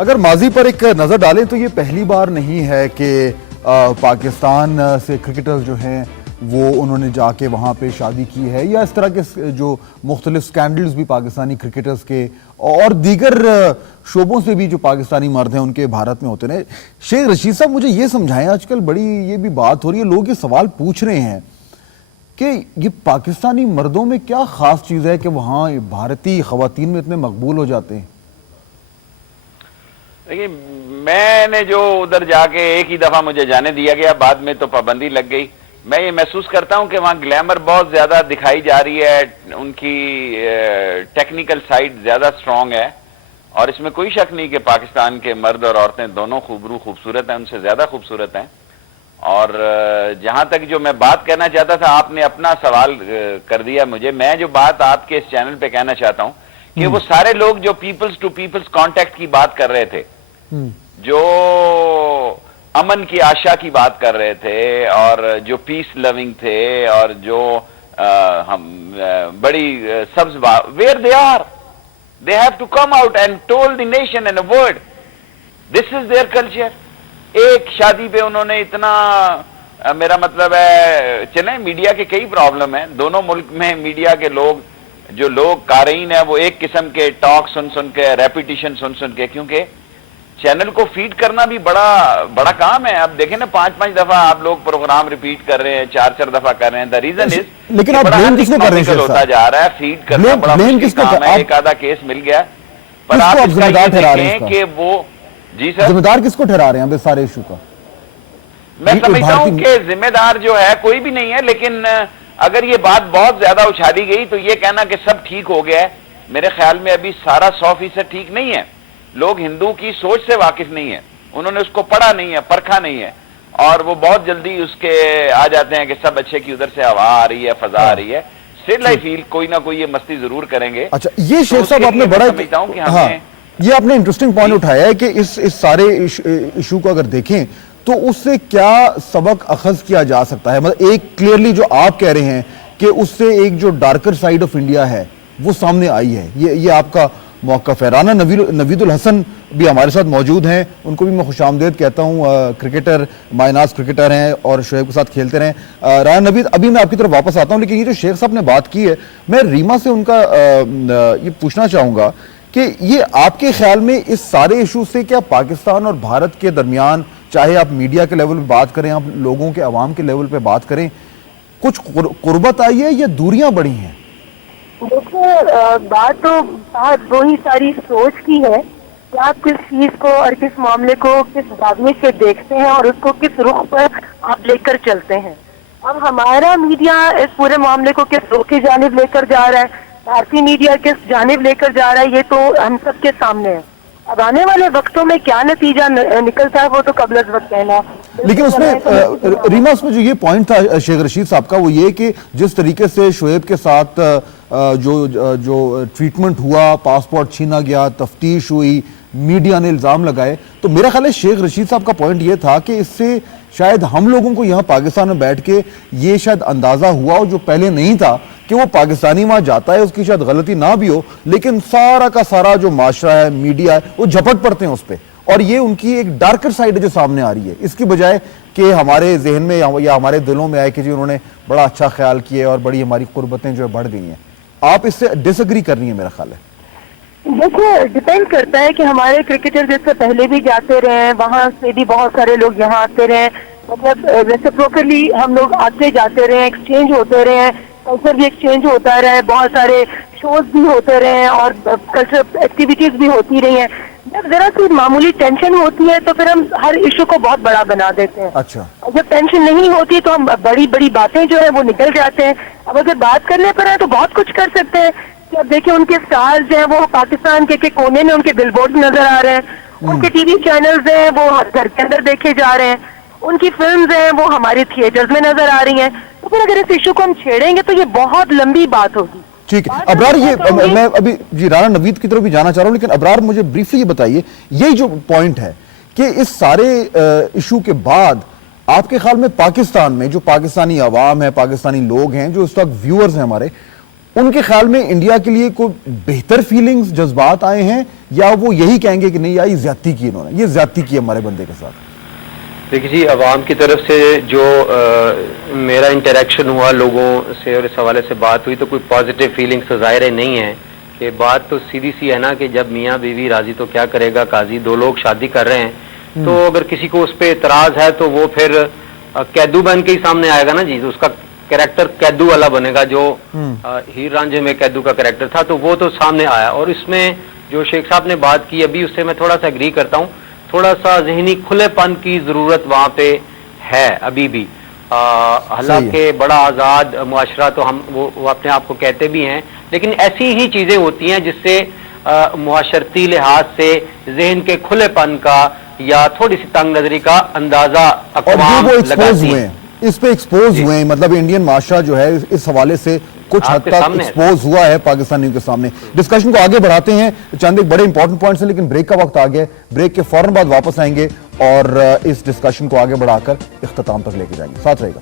اگر ماضی پر ایک نظر ڈالیں تو یہ پہلی بار نہیں ہے کہ پاکستان سے کرکٹرز جو ہیں وہ انہوں نے جا کے وہاں پہ شادی کی ہے، یا اس طرح کے جو مختلف سکینڈلز بھی پاکستانی کرکٹرز کے اور دیگر شعبوں سے بھی جو پاکستانی مرد ہیں ان کے بھارت میں ہوتے ہیں۔ شیخ رشید صاحب مجھے یہ سمجھائیں، آج کل بڑی یہ بھی بات ہو رہی ہے، لوگ یہ سوال پوچھ رہے ہیں کہ یہ پاکستانی مردوں میں کیا خاص چیز ہے کہ وہاں بھارتی خواتین میں اتنے مقبول ہو جاتے ہیں؟ دیکھیے، میں نے جو ادھر جا کے ایک ہی دفعہ مجھے جانے دیا گیا، بعد میں تو پابندی لگ گئی۔ میں یہ محسوس کرتا ہوں کہ وہاں گلیمر بہت زیادہ دکھائی جا رہی ہے، ان کی ٹیکنیکل سائٹ زیادہ سٹرونگ ہے، اور اس میں کوئی شک نہیں کہ پاکستان کے مرد اور عورتیں دونوں خوبصورت ہیں، ان سے زیادہ خوبصورت ہیں۔ اور جہاں تک جو میں بات کہنا چاہتا تھا، آپ نے اپنا سوال کر دیا مجھے۔ میں جو بات آپ کے اس چینل پہ کہنا چاہتا ہوں کہ وہ سارے لوگ جو پیپلز ٹو پیپلز کانٹیکٹ کی بات کر رہے تھے، جو امن کی آشا کی بات کر رہے تھے، اور جو پیس لوننگ تھے، اور جو بڑی سبز where they are, they have to come out and tell the nation in a word this is their culture. ایک شادی پہ انہوں نے اتنا، میرا مطلب ہے، چلیں میڈیا کے کئی پرابلم ہیں دونوں ملک میں، میڈیا کے جو لوگ قارئین ہیں وہ ایک قسم کے ٹاک سن کے، ریپیٹیشن سن کے، کیونکہ چینل کو فیڈ کرنا بھی بڑا کام ہے۔ اب دیکھیں نا، 5 دفعہ آپ لوگ پروگرام ریپیٹ کر رہے ہیں، 4 دفعہ کر رہے ہیں۔ دا ریزن از لیکن آپ بلیم کس کو کر رہے ہیں؟ ہوتا جا رہا ہے، فیڈ کرنا بڑا مشکل کام ہے۔ ایک آدھا کیس مل گیا، پر آپ اس کا یہ دیکھیں کہ وہ، جی سر، ذمہ دار کس کو ٹھہرا رہے ہیں اس سارے ایشو کا؟ میں سمجھتا ہوں کہ ذمہ دار جو ہے کوئی بھی نہیں ہے، لیکن اگر یہ بات بہت زیادہ اچھالی گئی تو یہ کہنا کہ سب ٹھیک ہو گیا ہے، میرے خیال میں ابھی سارا 100% ٹھیک نہیں ہے۔ لوگ ہندو کی سوچ سے واقف نہیں ہیں، انہوں نے اس کو پڑھا نہیں ہے، پرکھا نہیں ہے، اور وہ بہت جلدی اس کے آ جاتے ہیں کہ سب اچھے کی ادھر سے ہوا آ رہی ہے، فضا آ رہی ہے۔ اسٹل آئی فیل کوئی نہ کوئی یہ مستی ضرور کریں گے۔ اچھا، یہ شیخ صاحب آپ نے بڑا، ہاں یہ آپ نے انٹرسٹنگ پوائنٹ اٹھایا ہے کہ اس سارے ایشو کو اگر دیکھیں تو اس سے کیا سبق اخذ کیا جا سکتا ہے؟ مطلب ایک کلیئرلی جو آپ کہہ رہے ہیں کہ اس سے ایک جو ڈارکر سائیڈ آف انڈیا ہے وہ سامنے آئی ہے، یہ آپ کا موقف ہے۔ رانا نوید الحسن بھی ہمارے ساتھ موجود ہیں، ان کو بھی میں خوش آمدید کہتا ہوں، کرکٹر، مائناز کرکٹر ہیں اور شعیب کے ساتھ کھیلتے رہیں۔ رانا نوید، ابھی میں آپ کی طرف واپس آتا ہوں، لیکن یہ جو شیخ صاحب نے بات کی ہے، میں ریما سے ان کا یہ پوچھنا چاہوں گا کہ یہ آپ کے خیال میں اس سارے ایشو سے کیا پاکستان اور بھارت کے درمیان، چاہے آپ میڈیا کے لیول پہ بات کریں، آپ لوگوں کے عوام کے لیول پہ بات کریں، کچھ قربت آئی ہے یا دوریاں بڑھی ہیں؟ دیکھیں، بات تو وہی ساری سوچ کی ہے کہ آپ کس چیز کو اور کس معاملے کو کس زاویے سے دیکھتے ہیں اور اس کو کس رخ پر آپ لے کر چلتے ہیں۔ اب ہمارا میڈیا اس پورے معاملے کو کس رخ کی جانب لے کر جا رہا ہے، بھارتی میڈیا کس جانب لے کر جا رہا ہے، یہ تو ہم سب کے سامنے ہے۔ اب آنے والے وقتوں میں کیا نتیجہ نکلتا ہے وہ تو قبل از وقت کہنا۔ لیکن اس میں ریما، اس میں جو یہ پوائنٹ تھا شیخ رشید صاحب کا، وہ یہ کہ جس طریقے سے شعیب کے ساتھ جو ٹریٹمنٹ ہوا، پاسپورٹ چھینا گیا، تفتیش ہوئی، میڈیا نے الزام لگائے، تو میرا خیال ہے شیخ رشید صاحب کا پوائنٹ یہ تھا کہ اس سے شاید ہم لوگوں کو یہاں پاکستان میں بیٹھ کے یہ شاید اندازہ ہوا ہو جو پہلے نہیں تھا، کہ وہ پاکستانی وہاں جاتا ہے، اس کی شاید غلطی نہ بھی ہو، لیکن سارا کا سارا جو معاشرہ ہے، میڈیا ہے، وہ جھپٹ پڑتے ہیں اس پہ، اور یہ ان کی ایک ڈارکر سائیڈ ہے جو سامنے آ رہی ہے، اس کی بجائے کہ ہمارے ذہن میں یا ہمارے دلوں میں آئے کہ جی انہوں نے بڑا اچھا خیال کیا اور بڑی ہماری قربتیں جو بڑھ گئی ہیں۔ آپ اس سے ڈس ایگری کر رہی ہیں میرا خیال ہے؟ دیکھو، ڈیپینڈ کرتا ہے کہ ہمارے کرکٹر جس سے پہلے بھی جاتے رہے ہیں، وہاں سے بھی بہت سارے لوگ یہاں آتے رہے، مطلب ریسیپروکلی ہم لوگ آتے جاتے رہے، ایکسچینج ہوتے رہے ہیں، کلچر بھی ایکسچینج ہوتا رہا ہے، بہت سارے شوز بھی ہوتے رہے ہیں اور کلچر ایکٹیویٹیز بھی ہوتی رہی ہیں۔ جب ذرا سی معمولی ٹینشن ہوتی ہے تو پھر ہم ہر ایشو کو بہت بڑا بنا دیتے ہیں۔ اچھا، اور جب ٹینشن نہیں ہوتی تو ہم بڑی بڑی باتیں جو ہیں وہ نکل جاتے ہیں۔ اب اگر بات کرنے پر ہے تو بہت کچھ کر سکتے ہیں کہ اب دیکھیں ان کے سٹارز جو ہیں وہ پاکستان کے کونے میں ان کے بل بورڈ نظر آ رہے ہیں، ان کے ٹی وی چینلز ہیں وہ گھر کے اندر دیکھے جا رہے ہیں، ان کی فلمز ہیں وہ ہمارے تھیٹرز میں نظر آ رہی ہیں۔ تو پھر اگر اس ایشو کو ہم چھیڑیں گے تو یہ بہت لمبی بات ہوگی۔ ٹھیک ہے ابرار، یہ میں ابھی جی رانا نوید کی طرف بھی جانا چاہ رہا ہوں، لیکن ابرار مجھے بریفلی یہ بتائیے، یہ جو پوائنٹ ہے کہ اس سارے ایشو کے بعد آپ کے خیال میں پاکستان میں جو پاکستانی عوام ہے، پاکستانی لوگ ہیں جو اس وقت ویورز ہیں ہمارے، ان کے خیال میں انڈیا کے لیے کوئی بہتر فیلنگز جذبات آئے ہیں یا وہ یہی کہیں گے کہ نہیں یہ زیادتی کی انہوں نے، یہ زیادتی کی ہمارے بندے کے ساتھ؟ دیکھیے جی، عوام کی طرف سے جو میرا انٹریکشن ہوا لوگوں سے اور اس حوالے سے بات ہوئی تو کوئی پازیٹیو فیلنگز تو ظاہر نہیں ہے، کہ بات تو سیدھی سی ہے نا کہ جب میاں بیوی راضی تو کیا کرے گا قاضی، دو لوگ شادی کر رہے ہیں تو اگر کسی کو اس پہ اعتراض ہے تو وہ پھر قیدو بن کے ہی سامنے آئے گا نا جی، اس کا کریکٹر قیدو والا بنے گا جو ہیر رانجھے میں قیدو کا کریکٹر تھا، تو وہ تو سامنے آیا۔ اور اس میں جو شیخ صاحب نے بات کی ابھی اس سے میں تھوڑا سا اگری کرتا ہوں، تھوڑا سا ذہنی کھلے پن کی ضرورت وہاں پہ ہے ابھی بھی، حالانکہ بڑا آزاد معاشرہ تو ہم وہ اپنے آپ کو کہتے بھی ہیں، لیکن ایسی ہی چیزیں ہوتی ہیں جس سے معاشرتی لحاظ سے ذہن کے کھلے پن کا یا تھوڑی سی تنگ نظری کا اندازہ اقوام لگاتی ہیں، اس پہ ایکسپوز ہوئے ہیں، مطلب انڈین معاشرہ جو ہے اس حوالے سے کچھ حد تک ایکسپوز ہوا ہے پاکستانیوں کے سامنے۔ ڈسکشن کو آگے بڑھاتے ہیں، چند ایک بڑے امپورٹنٹ پوائنٹس ہیں لیکن بریک کا وقت آ گیا ہے، بریک کے فوراً بعد واپس آئیں گے اور اس ڈسکشن کو آگے بڑھا کر اختتام تک لے کے جائیں گے، ساتھ رہے گا۔